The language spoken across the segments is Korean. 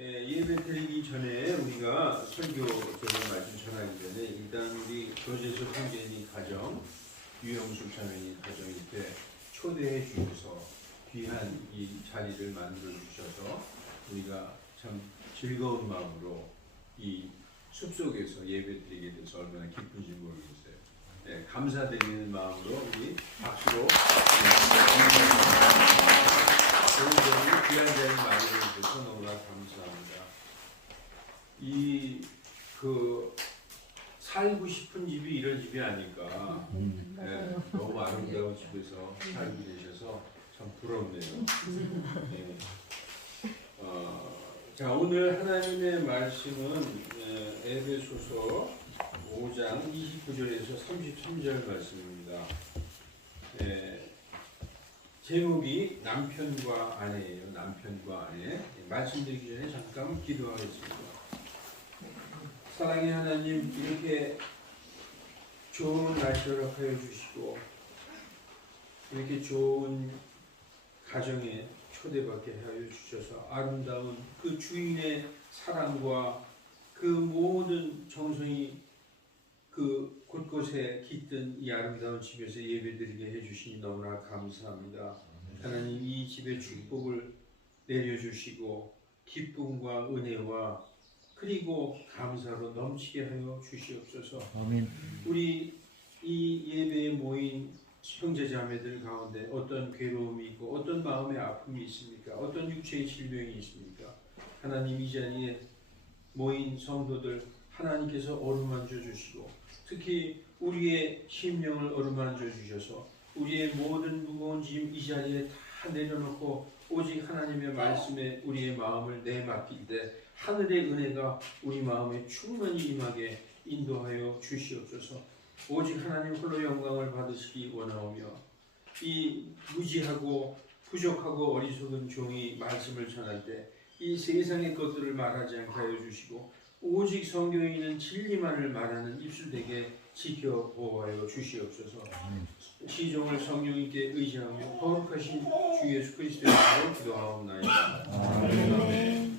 예배 드리기 전에 우리가 설교적인 말씀 전하기 전에 일단 우리 교제소 형제님 가정, 유영숙 자매님 가정 이렇게 초대해 주셔서 귀한 이 자리를 만들어 주셔서 우리가 참 즐거운 마음으로 이 숲속에서 예배 드리게 돼서 얼마나 기쁜지 모르겠어요. 네, 감사드리는 마음으로 우리 박수로 좋은 점이 귀한 자리 마련해 주셔서 너무나 감사합니다. 살고 싶은 집이 이런 집이 아닐까. 네, 너무 아름다운 집에서 살고 계셔서 참 부럽네요. 네. 자, 오늘 하나님의 말씀은 에베소서 5장 29절에서 33절 말씀입니다. 제목이 남편과 아내예요. 남편과 아내. 말씀드리기 전에 잠깐 기도하겠습니다. 사랑의 하나님, 이렇게 좋은 날씨 허락하여 주시고 이렇게 좋은 가정에 초대받게 하여 주셔서 아름다운 그 주인의 사랑과 그 모든 정성이 그 곳곳에 깃든 이 아름다운 집에서 예배드리게 해주시니 너무나 감사합니다. 하나님, 이 집에 축복을 내려주시고 기쁨과 은혜와 그리고 감사로 넘치게 하여 주시옵소서. 아멘. 우리 이 예배에 모인 형제자매들 가운데 어떤 괴로움이 있고 어떤 마음의 아픔이 있습니까? 어떤 육체의 질병이 있습니까? 하나님, 이 자리에 모인 성도들 하나님께서 어루만져 주시고 특히 우리의 심령을 어루만져 주셔서 우리의 모든 무거운 짐 이 자리에 다 내려놓고 오직 하나님의 말씀에 우리의 마음을 내맡길 때 하늘의 은혜가 우리 마음에 충만히 임하게 인도하여 주시옵소서. 오직 하나님 홀로 영광을 받으시기 원하오며 이 무지하고 부족하고 어리석은 종이 말씀을 전할 때 이 세상의 것들을 말하지 않게 하여 주시고 오직 성경에 있는 진리만을 말하는 입술되게 지켜 보호하여 주시옵소서. 시종을 성령님께 의지하며 거룩하신 주 예수 그리스도의 이름으로 기도하옵나이다. 아멘.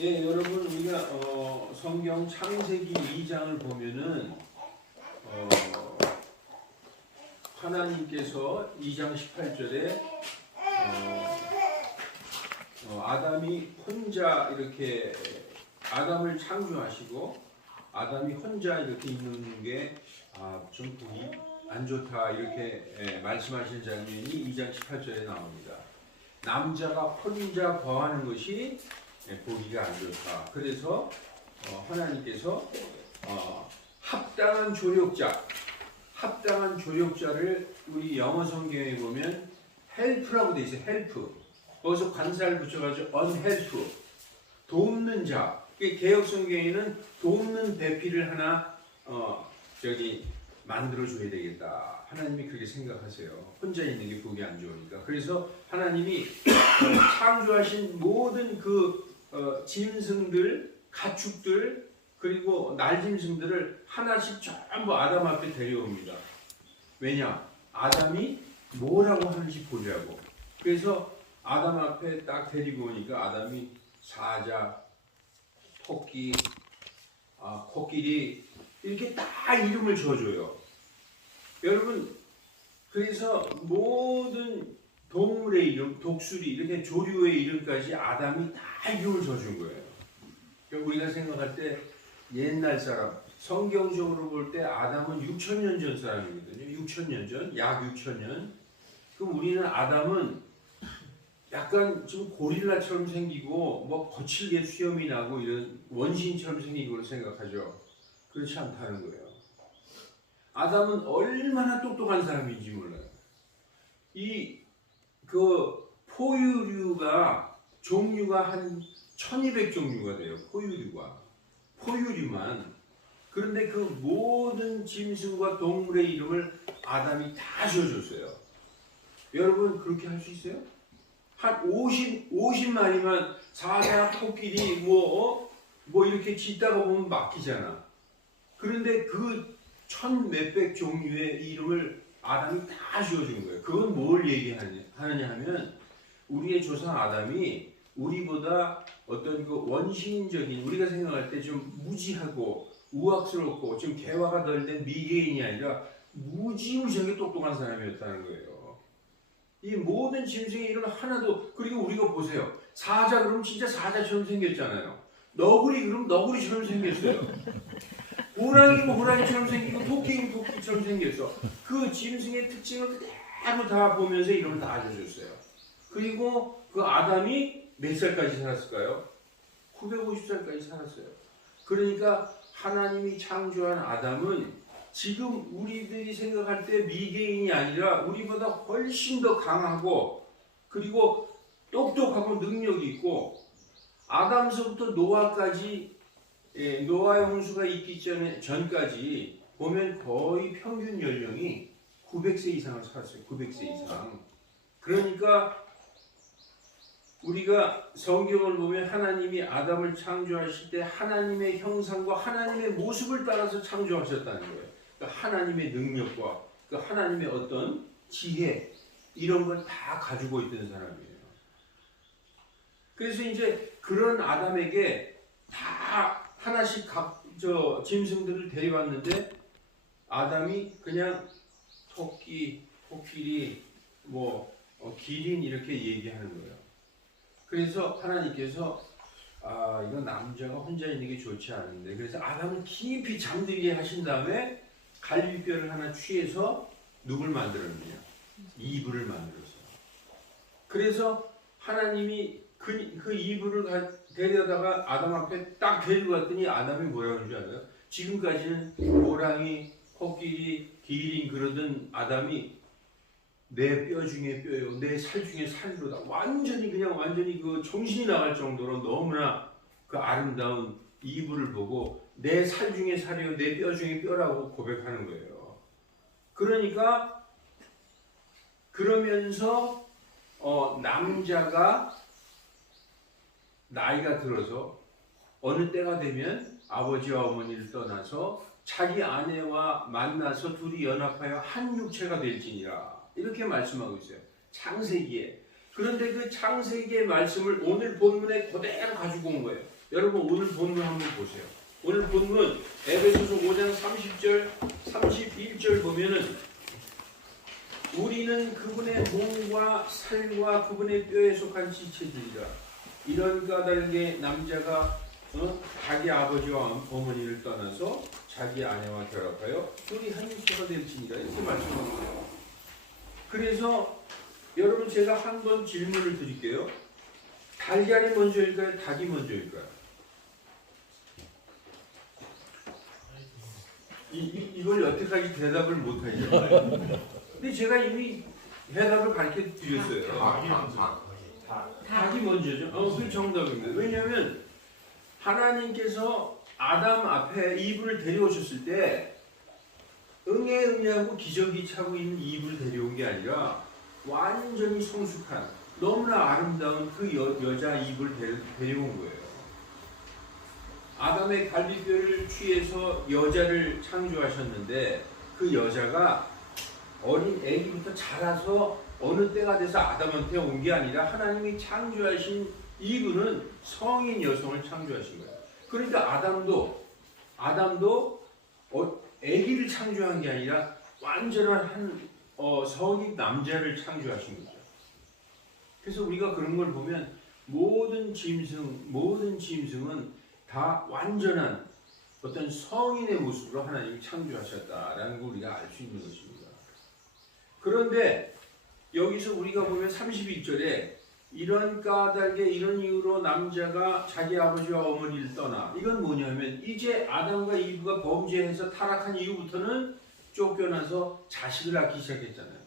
예, 여러분, 우리가 성경 창세기 2장을 보면은 하나님께서 2장 18절에 아담이 혼자 이렇게 아담을 창조하시고 아담이 혼자 이렇게 있는 게 좀 보기 안 좋다 이렇게 말씀하시는 장면이 2장 18절에 나옵니다. 남자가 혼자 거하는 것이 보기가 안 좋다. 그래서 하나님께서 합당한 조력자를 우리 영어 성경에 보면 help라고 돼 있어요. help. 거기서 관사를 붙여가지고 unhelp, 돕는 자. 개역 성경에는 돕는 배필을 하나 만들어줘야 되겠다. 하나님이 그렇게 생각하세요. 혼자 있는 게 보기 안 좋으니까. 그래서 하나님이 창조하신 모든 그 짐승들, 가축들, 그리고 날짐승들을 하나씩 전부 아담 앞에 데려옵니다. 왜냐? 아담이 뭐라고 하는지 보려고. 그래서 아담 앞에 딱 데리고 오니까 아담이 사자, 토끼, 코끼리 이렇게 딱 이름을 지어줘요. 여러분, 그래서 모든 동물의 이름, 독수리 이렇게 조류의 이름까지 아담이 다 이름을 지어준 거예요. 그러니까 우리가 생각할 때 옛날 사람, 성경적으로 볼 때 아담은 6,000년 전 사람이거든요. 6,000년 전, 약 6,000년. 그럼 우리는 아담은 약간 좀 고릴라처럼 생기고 뭐 거칠게 수염이 나고 이런 원시인처럼 생긴 걸로 생각하죠. 그렇지 않다는 거예요. 아담은 얼마나 똑똑한 사람인지 몰라요. 포유류가 종류가 한 1200종류가 돼요. 포유류만. 그런데 그 모든 짐승과 동물의 이름을 아담이 다 지어줬어요. 여러분, 그렇게 할 수 있어요? 한 50마리만 사자, 코끼리 뭐 이렇게 짓다가 보면 막히잖아. 그런데 그 1000몇백 종류의 이름을 아담이 다 지어준 거예요. 그건 뭘 얘기하느냐 하면 우리의 조상 아담이 우리보다 어떤 그 원시인적인 우리가 생각할 때 좀 무지하고 우악스럽고 좀 개화가 덜 된 미개인이 아니라 무지무지하게 똑똑한 사람이었다는 거예요. 이 모든 짐승의 이름 하나도 그리고 우리가 보세요. 사자 그러면 진짜 사자처럼 생겼잖아요. 너구리 그러면 너구리처럼 생겼어요. 호랑이면 호랑이처럼 생기고 토끼면 토끼처럼 생겼어. 그 짐승의 특징을 그대로 다 보면서 이름을 다 알려줬어요. 그리고 그 아담이 몇 살까지 살았을까요? 950살까지 살았어요. 그러니까 하나님이 창조한 아담은 지금 우리들이 생각할 때 미개인이 아니라 우리보다 훨씬 더 강하고 그리고 똑똑하고 능력이 있고 아담서부터 노아까지 노아 홍수가 있기 전까지 보면 거의 평균 연령이 900세 이상을 살았어요. 900세 이상. 그러니까 우리가 성경을 보면 하나님이 아담을 창조하실 때 하나님의 형상과 하나님의 모습을 따라서 창조하셨다는 거예요. 그러니까 하나님의 능력과 그 하나님의 어떤 지혜 이런 걸 다 가지고 있던 사람이에요. 그래서 이제 그런 아담에게 다 하나씩 짐승들을 데려왔는데 아담이 그냥 토끼, 코끼리, 기린 이렇게 얘기하는 거예요. 그래서 하나님께서 이건 남자가 혼자 있는 게 좋지 않은데 그래서 아담을 깊이 잠들게 하신 다음에 갈비뼈를 하나 취해서 누굴 만들었느냐? 이브를 만들었어요. 그래서 하나님이 그 이브를 데려다가 아담 앞에 딱 데리고 갔더니 아담이 뭐라고 하는 줄 알아요? 지금까지는 호랑이, 코끼리, 기린 그러던 아담이 내 뼈 중에 뼈요, 내 살 중에 살이로다. 완전히 그 정신이 나갈 정도로 너무나 그 아름다운 이브를 보고 내 살 중에 살이요, 내 뼈 중에 뼈라고 고백하는 거예요. 그러니까 그러면서 남자가 나이가 들어서 어느 때가 되면 아버지와 어머니를 떠나서 자기 아내와 만나서 둘이 연합하여 한 육체가 될지니라. 이렇게 말씀하고 있어요. 창세기에. 그런데 그 창세기의 말씀을 오늘 본문에 그대로 가지고 온 거예요. 여러분 오늘 본문 한번 보세요. 오늘 본문 에베소서 5장 30절 31절 보면은 우리는 그분의 몸과 살과 그분의 뼈에 속한 지체들이라. 이런 까닭에 남자가 자기 아버지와 어머니를 떠나서 자기 아내와 결합하여 둘이 한 육체가 될지니라. 이렇게 말씀하고 있어요. 그래서 여러분 제가 한 번 질문을 드릴게요. 달걀이 먼저일까요? 닭이 먼저일까요? 이걸 여태까지 대답을 못하죠. 근데 제가 이미 대답을 가르쳐 드렸어요. 닭이 먼저죠. 그 정답입니다. 왜냐하면 하나님께서 아담 앞에 이브를 데려오셨을 때 응애응애하고 기저귀 차고 있는 이브를 데려온 게 아니라 완전히 성숙한 너무나 아름다운 그 여자 이브를 데려온 거예요. 아담의 갈비뼈를 취해서 여자를 창조하셨는데 그 여자가 어린 애기부터 자라서 어느 때가 돼서 아담한테 온 게 아니라 하나님이 창조하신 이브는 성인 여성을 창조하신 거예요. 그러니까 아담도 아기를 창조한 게 아니라 완전한 성인 남자를 창조하신 거죠. 그래서 우리가 그런 걸 보면 모든 짐승은 다 완전한 어떤 성인의 모습으로 하나님이 창조하셨다라는 걸 우리가 알 수 있는 것입니다. 그런데 여기서 우리가 보면 31절에 이런 까닭에 이런 이유로 남자가 자기 아버지와 어머니를 떠나. 이건 뭐냐면 이제 아담과 이브가 범죄해서 타락한 이후부터는 쫓겨나서 자식을 낳기 시작했잖아요.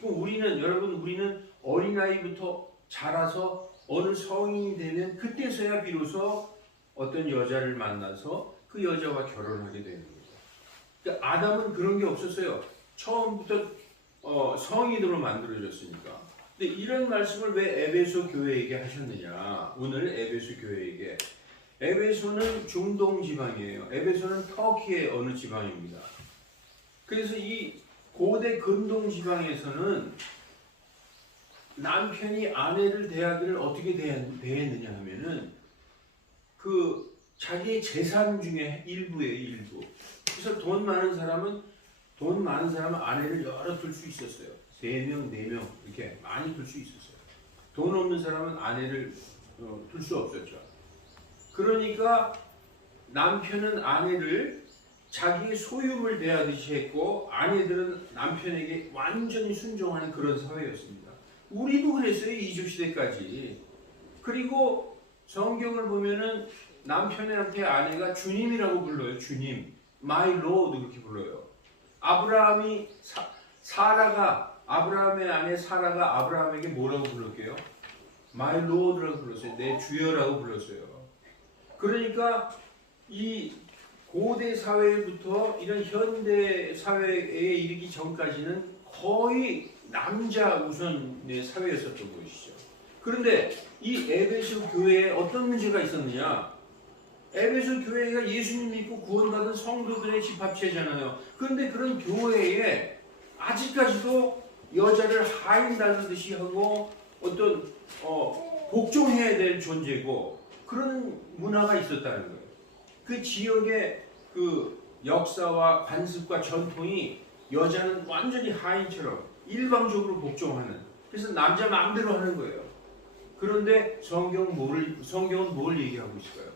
그럼 우리는 어린아이부터 자라서 어느 성인이 되면 그때서야 비로소 어떤 여자를 만나서 그 여자와 결혼하게 되는 거죠. 그러니까 아담은 그런 게 없었어요. 처음부터 성인으로 만들어졌으니까. 근데 이런 말씀을 왜 에베소 교회에게 하셨느냐? 오늘 에베소 교회에게. 에베소는 중동 지방이에요. 에베소는 터키의 어느 지방입니다. 그래서 이 고대 근동 지방에서는 남편이 아내를 대하기를 어떻게 대했느냐 하면은 그 자기의 재산 중에 일부예요, 일부. 그래서 돈 많은 사람은 아내를 여러 둘 수 있었어요. 3명, 4명 이렇게 많이 둘 수 있었어요. 돈 없는 사람은 아내를 둘 수 없었죠. 그러니까 남편은 아내를 자기의 소유물 대하듯이 했고 아내들은 남편에게 완전히 순종하는 그런 사회였습니다. 우리도 그랬어요. 이주 시대까지. 그리고 성경을 보면은 남편한테 아내가 주님이라고 불러요. 주님. My Lord 그렇게 불러요. 아브라함의 아내 사라가 아브라함에게 뭐라고 불렀게요? My Lord라고 불렀어요. 내 주여라고 불렀어요. 그러니까 이 고대 사회부터 이런 현대 사회에 이르기 전까지는 거의 남자 우선의 사회였었던 것이죠. 그런데 이 에베소 교회에 어떤 문제가 있었느냐? 에베소 교회가 예수님 믿고 구원받은 성도들의 집합체잖아요. 그런데 그런 교회에 아직까지도 여자를 하인 다루듯이 하고 어떤 복종해야 될 존재고 그런 문화가 있었다는 거예요. 그 지역의 그 역사와 관습과 전통이 여자는 완전히 하인처럼 일방적으로 복종하는, 그래서 남자 마음대로 하는 거예요. 그런데 성경은 뭘 얘기하고 있을까요?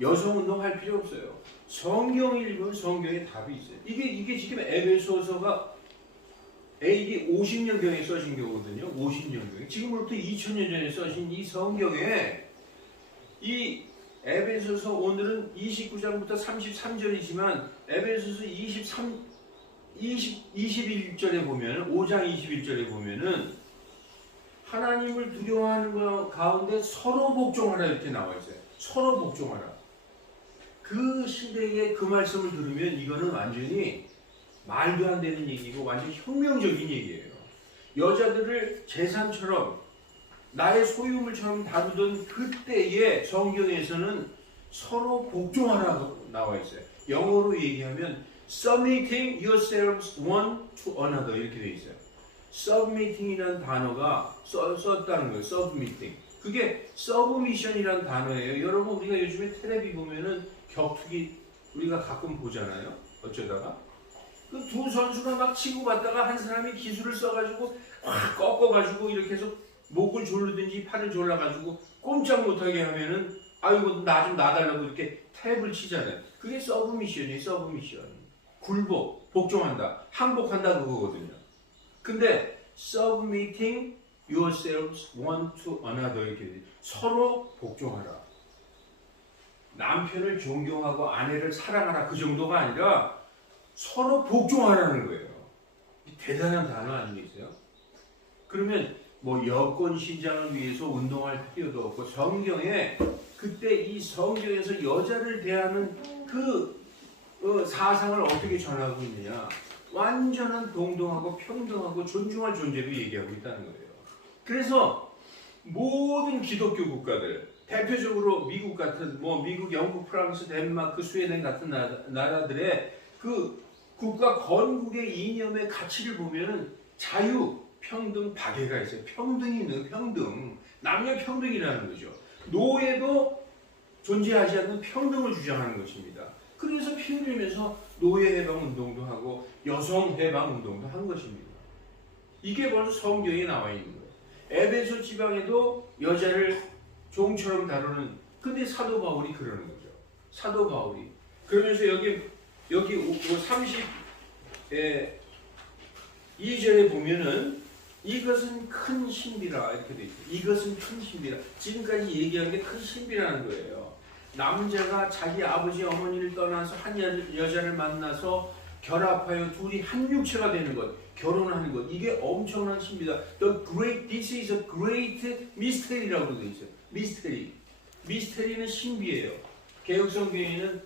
여성 운동할 필요 없어요. 성경 읽으면 성경에 답이 있어요. 이게 지금 에베소서가 AD 50년경에 써진 거거든요. 50년경에. 지금으로부터 2000년 전에 써진 이 성경에 이 에베소서 오늘은 29장부터 33절이지만 에베소서 21절에 보면 5장 21절에 보면은 하나님을 두려워하는 것 가운데 서로 복종하라 이렇게 나와 있어요. 서로 복종하라. 그 시대에 그 말씀을 들으면 이거는 완전히 말도 안 되는 얘기고 완전히 혁명적인 얘기예요. 여자들을 재산처럼 나의 소유물처럼 다루던 그때의 성경에서는 서로 복종하라고 나와 있어요. 영어로 얘기하면 submitting yourselves one to another 이렇게 돼 있어요. submitting이라는 단어가 썼다는 거예요. submitting. 그게 submission이라는 단어예요. 여러분 우리가 요즘에 텔레비 보면은 격투기 우리가 가끔 보잖아요. 어쩌다가 그 두 선수가 막 치고받다가 한 사람이 기술을 써가지고 확 꺾어가지고 이렇게 해서 목을 조르든지 팔을 졸라가지고 꼼짝 못하게 하면은 아이고 나 좀 놔달라고 이렇게 탭을 치잖아요. 그게 서브미션이에요. 서브미션. 굴복, 복종한다, 항복한다 그거거든요. 근데 submitting yourselves one to another 이렇게 돼. 서로 복종하라. 남편을 존경하고 아내를 사랑하라 그 정도가 아니라 서로 복종하라는 거예요. 대단한 단어 아니겠어요? 그러면 뭐 여권 신장을 위해서 운동할 필요도 없고 성경에 그때 이 성경에서 여자를 대하는 그 사상을 어떻게 전하고 있느냐? 완전한 동등하고 평등하고 존중할 존재로 얘기하고 있다는 거예요. 그래서 모든 기독교 국가들, 대표적으로 미국 같은 미국, 영국, 프랑스, 덴마크, 스웨덴 같은 나라들의 그 국가 건국의 이념의 가치를 보면은 자유, 평등, 박애가 있어요. 평등이 있는 평등, 남녀 평등이라는 거죠. 노예도 존재하지 않는 평등을 주장하는 것입니다. 그래서 피 흘리면서 노예 해방 운동도 하고 여성 해방 운동도 한 것입니다. 이게 벌써 성경에 나와 있는 거예요. 에베소 지방에도 여자를 종처럼 다루는, 근데 사도 바울이 그러는 거죠. 사도 바울이 그러면서 여기 32절에 보면은 이것은 큰 신비라 이렇게 돼 있어요. 이것은 큰 신비라. 지금까지 얘기한 게 큰 신비라는 거예요. 남자가 자기 아버지 어머니를 떠나서 한 여자를 만나서 결합하여 둘이 한 육체가 되는 것, 결혼하는 것, 이게 엄청난 신비다. This is a great mystery라고 돼 있어요. 미스테리는 신비예요. 개혁성경에는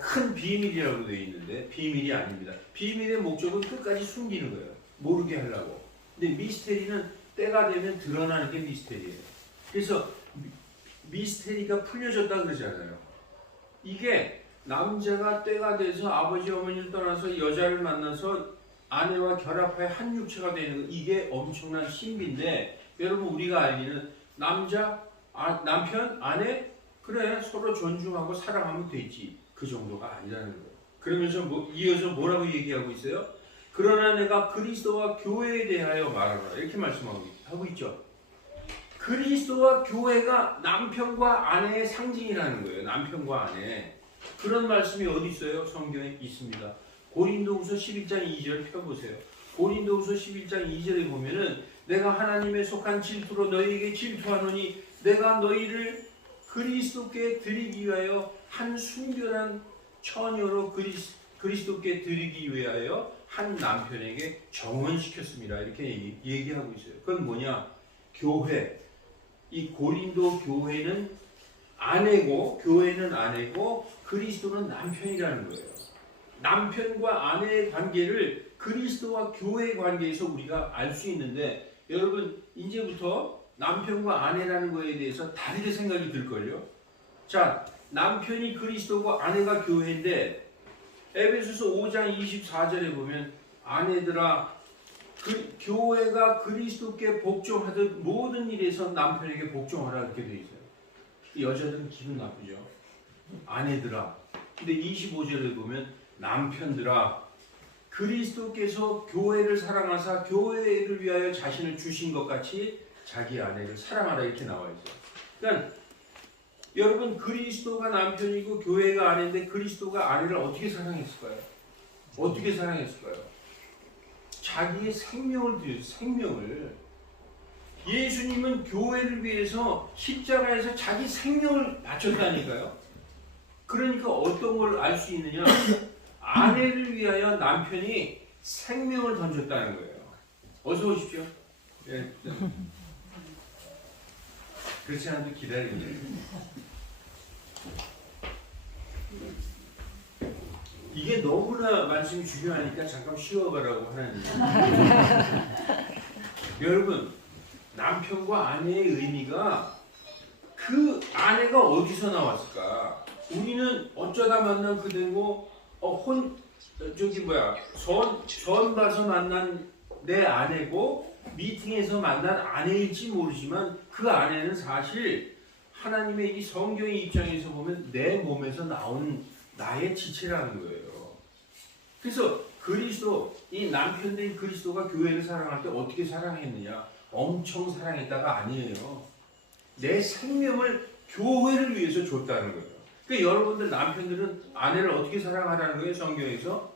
큰 비밀이라고 돼 있는데 비밀이 아닙니다. 비밀의 목적은 끝까지 숨기는 거예요. 모르게 하려고. 근데 미스테리는 때가 되면 드러나는 게 미스테리예요. 그래서 미스테리가 풀려졌다 그러잖아요. 이게 남자가 때가 돼서 아버지 어머니를 떠나서 여자를 만나서 아내와 결합하여 한 육체가 되는 거, 이게 엄청난 신비인데, 여러분 우리가 알기는 남편, 아내, 그래 서로 존중하고 사랑하면 되지, 그 정도가 아니라는 거예요. 그러면서 이어서 뭐라고 얘기하고 있어요? 그러나 내가 그리스도와 교회에 대하여 말하노라, 이렇게 말씀하고 있죠. 그리스도와 교회가 남편과 아내의 상징이라는 거예요. 남편과 아내. 그런 말씀이 어디 있어요? 성경에 있습니다. 고린도후서 11장 2절 펴보세요. 고린도후서 11장 2절에 보면은 내가 하나님에 속한 질투로 너희에게 질투하노니 내가 너희를 그리스도께 드리기 위하여 한 순결한 처녀로 그리스도께 드리기 위하여 한 남편에게 정언시켰습니다. 이렇게 얘기하고 있어요. 그건 뭐냐? 교회. 이 고린도 교회는 아내고, 교회는 아내고, 그리스도는 남편이라는 거예요. 남편과 아내의 관계를 그리스도와 교회의 관계에서 우리가 알 수 있는데, 여러분 이제부터 남편과 아내라는 거에 대해서 다르게 생각이 들걸요. 자, 남편이 그리스도고 아내가 교회인데, 에베소서 5장 24절에 보면 아내들아 그 교회가 그리스도께 복종하듯 모든 일에서 남편에게 복종하라, 이렇게 되어 있어요. 여자들은 기분 나쁘죠. 아내들아. 근데 25절에 보면 남편들아 그리스도께서 교회를 사랑하사 교회를 위하여 자신을 주신 것 같이 자기 아내를 사랑하라, 이렇게 나와 있어요. 그러니까 여러분, 그리스도가 남편이고 교회가 아내인데 그리스도가 아내를 어떻게 사랑했을까요? 어떻게 사랑했을까요? 자기의 생명을 드렸어요. 생명을. 예수님은 교회를 위해서 십자가에서 자기 생명을 바쳤다니까요. 그러니까 어떤 걸 알 수 있느냐? 아내를 위하여 남편이 생명을 던졌다는 거예요. 어서 오십시오. 예. 그렇지 않아도 기다리네. 이게 너무나 말씀이 중요하니까 잠깐 쉬어가라고 하나님. 여러분, 남편과 아내의 의미가, 그 아내가 어디서 나왔을까? 우리는 어쩌다 만난 그대고 전 봐서 만난 내 아내고 미팅에서 만난 아내일지 모르지만 그 아내는 사실 하나님의 이 성경의 입장에서 보면 내 몸에서 나온 나의 지체라는 거예요. 그래서 이 남편된 그리스도가 교회를 사랑할 때 어떻게 사랑했느냐? 엄청 사랑했다가 아니에요. 내 생명을 교회를 위해서 줬다는 거예요. 그러니까 여러분들 남편들은 아내를 어떻게 사랑하라는 거예요? 성경에서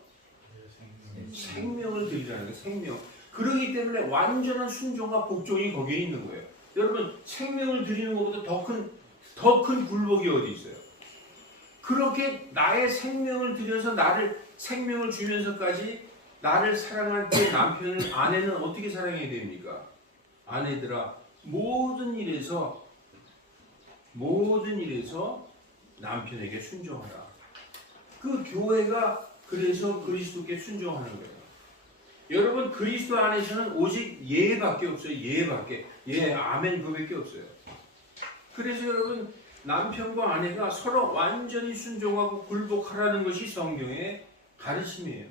생명을 드리라는 거예요. 생명. 그러기 때문에 완전한 순종과 복종이 거기에 있는 거예요. 여러분, 생명을 드리는 것보다 더 큰 굴복이 어디 있어요? 그렇게 나의 생명을 들여서 나를 생명을 주면서까지 나를 사랑할 때 아내는 어떻게 사랑해야 됩니까? 아내들아 모든 일에서 남편에게 순종하라. 그 교회가 그래서 그리스도께 순종하는 거예요. 여러분, 그리스도 안에서는 오직 예밖에 없어요. 예, 아멘, 그밖에 없어요. 그래서 여러분, 남편과 아내가 서로 완전히 순종하고 굴복하라는 것이 성경의 가르침이에요.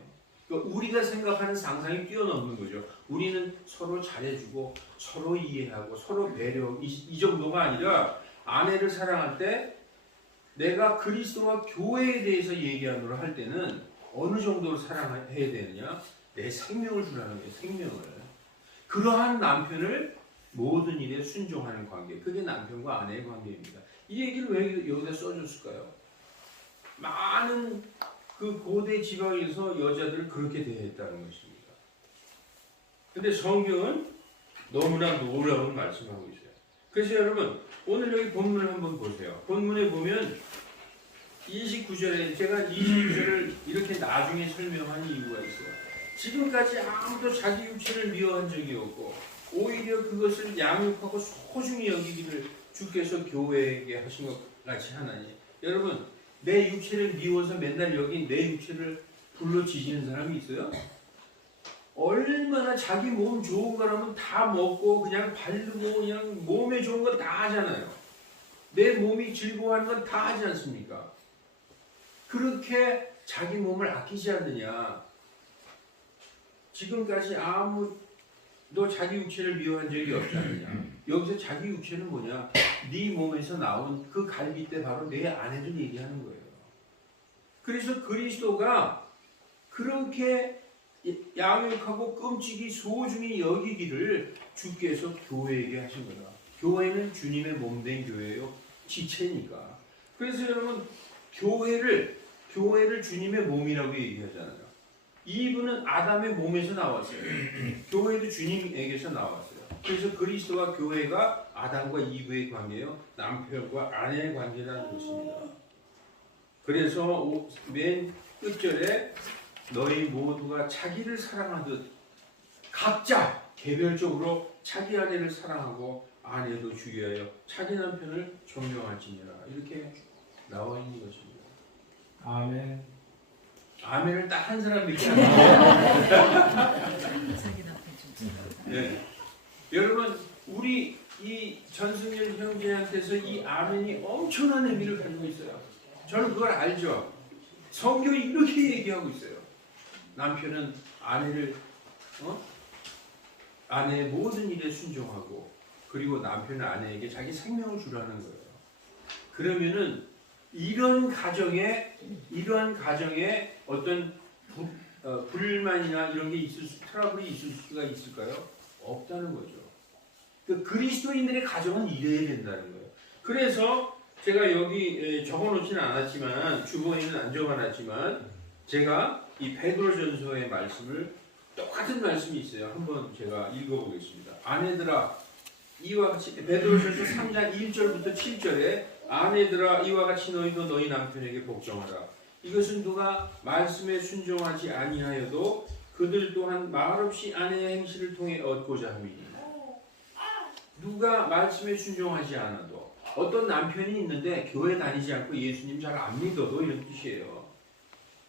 그러니까 우리가 생각하는 상상이 뛰어넘는 거죠. 우리는 서로 잘해주고 서로 이해하고 서로 배려, 이 정도가 아니라 아내를 사랑할 때 내가 그리스도와 교회에 대해서 얘기하노라 할 때는 어느 정도로 사랑해야 되느냐? 내 생명을 주라는 거예요. 생명을. 그러한 남편을 모든 일에 순종하는 관계, 그게 남편과 아내의 관계입니다. 이 얘기를 왜 여기다 써줬을까요? 많은 그 고대 지방에서 여자들을 그렇게 대했다는 것입니다. 근데 성경은 너무나 놀라운 말씀하고 있어요. 그래서 여러분, 오늘 여기 본문을 한번 보세요. 본문에 보면 29절에, 제가 29절을 이렇게 나중에 설명한 이유가 있어요. 지금까지 아무도 자기 육체를 미워한 적이 없고 오히려 그것을 양육하고 소중히 여기기를 주께서 교회에게 하신 것 같이 하나니, 여러분, 내 육체를 미워서 맨날 여기 내 육체를 불러 지지는 사람이 있어요? 얼마나 자기 몸 좋은 거라면 다 먹고 그냥 바르고 그냥 몸에 좋은 거 다 하잖아요. 내 몸이 즐거워하는 건 다 하지 않습니까? 그렇게 자기 몸을 아끼지 않느냐? 지금까지 아무도 자기 육체를 미워한 적이 없지 않느냐. 여기서 자기 육체는 뭐냐? 네 몸에서 나온 그 갈빗대 바로 내 아내를 얘기하는 거예요. 그래서 그리스도가 그렇게 양육하고 끔찍이 소중히 여기기를 주께서 교회에게 하신 거다. 교회는 주님의 몸된 교회예요. 지체니까. 그래서 여러분 교회를 주님의 몸이라고 얘기하잖아요. 이분은 아담의 몸에서 나왔어요. 교회도 주님에게서 나왔어요. 그래서 그리스도와 교회가 아담과 이브의 관계예요. 남편과 아내의 관계라는 것입니다. 그래서 맨 끝절에 너희 모두가 자기를 사랑하듯 각자 개별적으로 자기 아내를 사랑하고 아내도 죽여야 자기 남편을 존경할지니라 이렇게 나와 있는 것입니다. 아멘. 아멘을 딱 한 사람밖에 안 나와요. 네. 여러분 우리 이 전승열 형제한테서 이 아멘이 엄청난 의미를 가지고 있어요. 저는 그걸 알죠. 성경이 이렇게 얘기하고 있어요. 남편은 아내를 아내의 모든 일에 순종하고 그리고 남편은 아내에게 자기 생명을 주라는 거예요. 그러면은 이러한 가정에 어떤 불만이나 이런 게 트러블이 있을 수가 있을까요? 없다는 거죠. 그 그리스도인들의 가정은 이래야 된다는 거예요. 그래서 제가 여기 적어놓지는 않았지만 주보에는 안 적어놨지만 제가 이 베드로전서의 말씀을 똑같은 말씀이 있어요. 한번 제가 읽어보겠습니다. 아내들아 이와 같이 베드로전서 3장 1절부터 7절에 아내들아 이와 같이 너희도 너희 남편에게 복종하라. 이것은 누가 말씀에 순종하지 아니하여도 그들 또한 말없이 아내의 행실을 통해 얻고자 함이니 누가 말씀에 순종하지 않아도 어떤 남편이 있는데 교회 다니지 않고 예수님 잘 안 믿어도 이런 뜻이에요.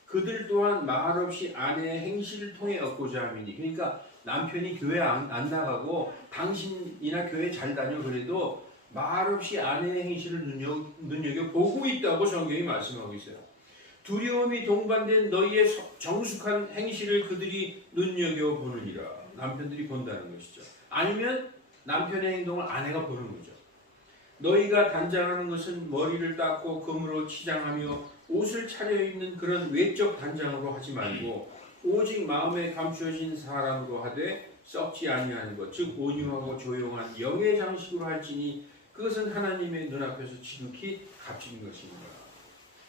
그들 또한 말없이 아내의 행실을 통해 얻고자 함이니 그러니까 남편이 교회 안 나가고 당신이나 교회 잘 다녀 그래도 말없이 아내의 행실을 눈여겨보고 있다고 성경이 말씀하고 있어요. 두려움이 동반된 너희의 정숙한 행실을 그들이 눈여겨보느니라. 남편들이 본다는 것이죠. 아니면 남편의 행동을 아내가 보는 거죠. 너희가 단장하는 것은 머리를 닦고 금으로 치장하며 옷을 차려입는 그런 외적 단장으로 하지 말고 오직 마음에 감추어진 사람으로 하되 썩지 아니하는 것 즉 온유하고 조용한 영의 장식으로 할지니 그것은 하나님의 눈앞에서 지극히 값진 것입니다.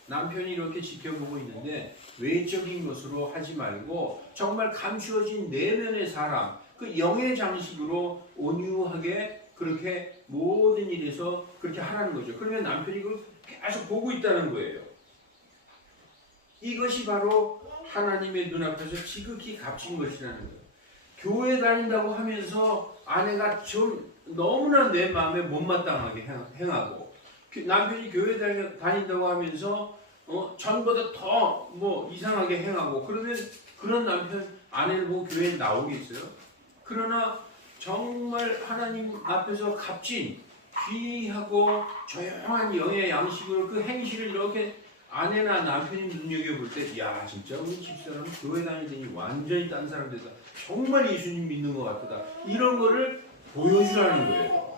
남편이 이렇게 지켜보고 있는데 외적인 것으로 하지 말고 정말 감추어진 내면의 사람 그 영의 장식으로 온유하게 그렇게 모든 일에서 그렇게 하라는 거죠. 그러면 남편이 그걸 계속 보고 있다는 거예요. 이것이 바로 하나님의 눈앞에서 지극히 값진 것이라는 거예요. 교회 다닌다고 하면서 아내가 좀 너무나 내 마음에 못마땅하게 행하고 남편이 교회 다닌다고 하면서 전보다 더 이상하게 행하고 그러면 그런 남편 아내를 보고 교회에 나오겠어요? 그러나 정말 하나님 앞에서 값진 귀하고 조용한 영의 양식으로 그 행실을 이렇게 아내나 남편이 눈여겨볼 때 야 진짜 우리 집사람은 교회 다니더니 완전히 딴 사람 됐다. 정말 예수님 믿는 것 같다. 이런 거를 보여주라는 거예요.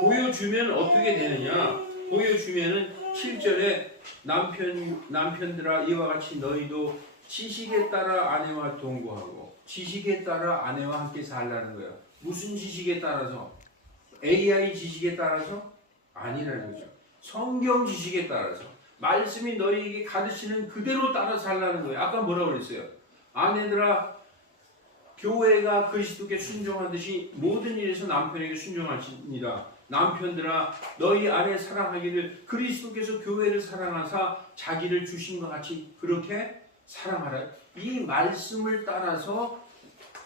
보여주면 어떻게 되느냐? 보여주면은 7절에 남편들아 이와 같이 너희도 지식에 따라 아내와 동거하고 지식에 따라 아내와 함께 살라는 거예요. 무슨 지식에 따라서? AI 지식에 따라서? 아니라는 거죠. 성경 지식에 따라서 말씀이 너희에게 가르치는 그대로 따라 살라는 거예요. 아까 뭐라고 그랬어요? 아내들아 교회가 그리스도께 순종하듯이 모든 일에서 남편에게 순종하시니라. 남편들아 너희 아내 사랑하기를 그리스도께서 교회를 사랑하사 자기를 주신 것 같이 그렇게 사랑하라. 이 말씀을 따라서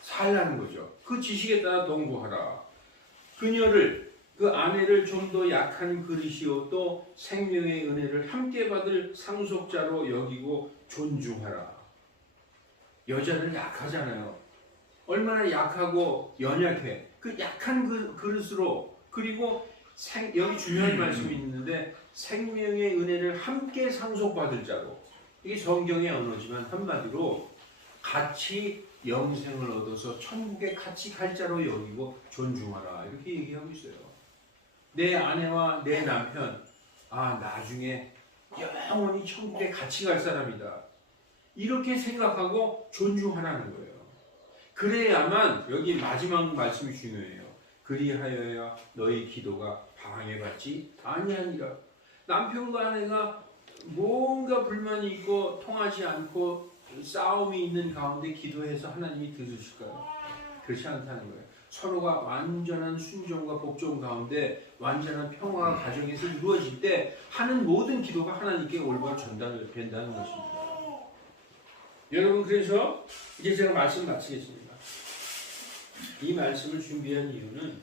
살라는 거죠. 그 지식에 따라 동거하라. 그녀를 그 아내를 좀 더 약한 그릇이요 또 생명의 은혜를 함께 받을 상속자로 여기고 존중하라. 여자는 약하잖아요. 얼마나 약하고 연약해. 그 약한 그릇으로 그리고 여기 중요한 말씀이 있는데 생명의 은혜를 함께 상속받을 자로 이게 성경의 언어지만 한마디로 같이 영생을 얻어서 천국에 같이 갈 자로 여기고 존중하라. 이렇게 얘기하고 있어요. 내 아내와 내 남편, 나중에 영원히 천국에 같이 갈 사람이다. 이렇게 생각하고 존중하라는 거예요. 그래야만, 여기 마지막 말씀이 중요해요. 그리하여야 너희 기도가 방해받지 아니하니라. 남편과 아내가 뭔가 불만이 있고 통하지 않고 싸움이 있는 가운데 기도해서 하나님이 들으실까요? 그렇지 않다는 거예요. 서로가 완전한 순종과 복종 가운데 완전한 평화가 가정에서 이루어질 때 하는 모든 기도가 하나님께 올바로 전달된다는 것입니다. 여러분, 그래서 이제 제가 말씀 마치겠습니다. 이 말씀을 준비한 이유는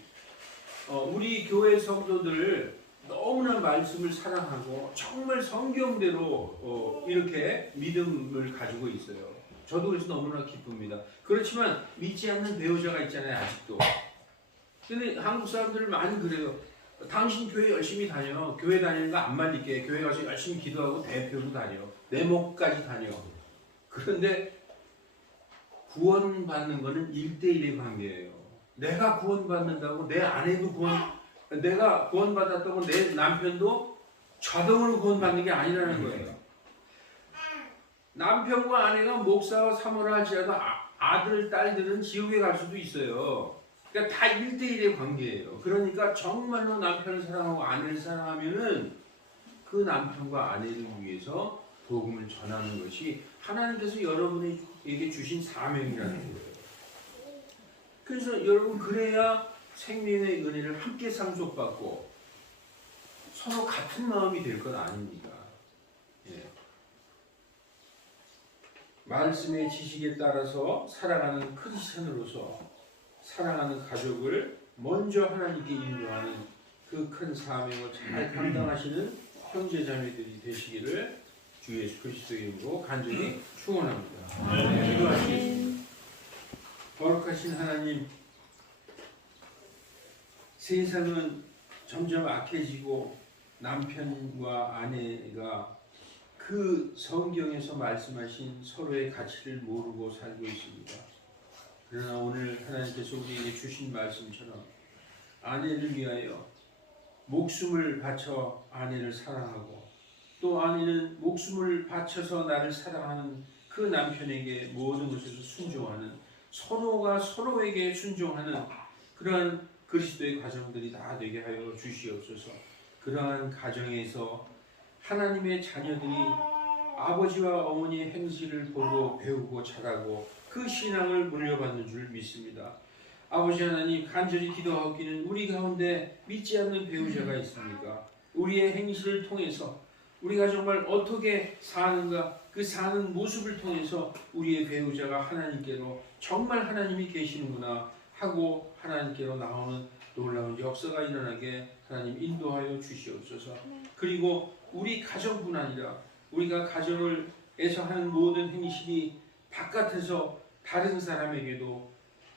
우리 교회 성도들을 너무나 말씀을 사랑하고 정말 성경대로 이렇게 믿음을 가지고 있어요. 저도 그래서 너무나 기쁩니다. 그렇지만 믿지 않는 배우자가 있잖아요, 아직도. 근데 한국 사람들을 많이 그래요. 당신 교회 열심히 다녀. 교회 다니는 거 안 말릴게. 교회 가서 열심히 기도하고 대표도 다녀. 내 목까지 다녀. 그런데 구원받는 거는 1대1의 관계예요. 내가 구원받는다고 내 아내도 내가 구원받았다고 내 남편도 자동으로 구원받는 게 아니라는 거예요. 남편과 아내가 목사와 사모를 할지라도 아들, 딸들은 지옥에 갈 수도 있어요. 그러니까 다 1대1의 관계예요. 그러니까 정말로 남편을 사랑하고 아내를 사랑하면은 그 남편과 아내를 위해서 복음을 전하는 것이 하나님께서 여러분에게 주신 사명이라는 거예요. 그래서 여러분, 그래야 생명의 은혜를 함께 상속받고 서로 같은 마음이 될 것 아닙니까? 예. 말씀의 지식에 따라서 살아가는 크리스천으로서 사랑하는 가족을 먼저 하나님께 인도하는 그 큰 사명을 잘 감당하시는 형제 자매들이 되시기를 주 예수 그리스도의 이름으로 간절히 축원합니다. 기도하시겠습니다. 거룩하신 하나님, 세상은 점점 악해지고 남편과 아내가 그 성경에서 말씀하신 서로의 가치를 모르고 살고 있습니다. 그러나 오늘 하나님께서 우리에게 주신 말씀처럼 아내를 위하여 목숨을 바쳐 아내를 사랑하고 또 아내는 목숨을 바쳐서 나를 사랑하는 그 남편에게 모든 것에서 순종하는, 서로가 서로에게 순종하는 그러한 그리스도의 가정들이 다 되게 하여 주시옵소서. 그러한 가정에서 하나님의 자녀들이 아버지와 어머니의 행실을 보고 배우고 자라고 그 신앙을 물려받는 줄 믿습니다. 아버지 하나님, 간절히 기도하기는 우리 가운데 믿지 않는 배우자가 있습니까? 우리의 행실을 통해서 우리가 정말 어떻게 사는가, 그 사는 모습을 통해서 우리의 배우자가 하나님께로 정말 하나님이 계시는구나 하고 하나님께로 나오는 놀라운 역사가 일어나게 하나님 인도하여 주시옵소서. 그리고 우리 가정뿐 아니라 우리가 가정을에서 하는 모든 행실이 바깥에서 다른 사람에게도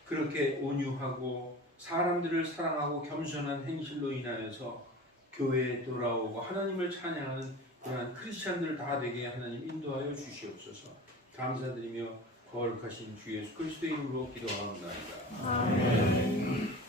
그렇게 온유하고 사람들을 사랑하고 겸손한 행실로 인하여서 교회에 돌아오고 하나님을 찬양하는 그러한 크리스찬들 다 되게 하나님 인도하여 주시옵소서. 감사드리며 거룩하신 주 예수 그리스도의 이름으로 기도하옵나이다. 아멘.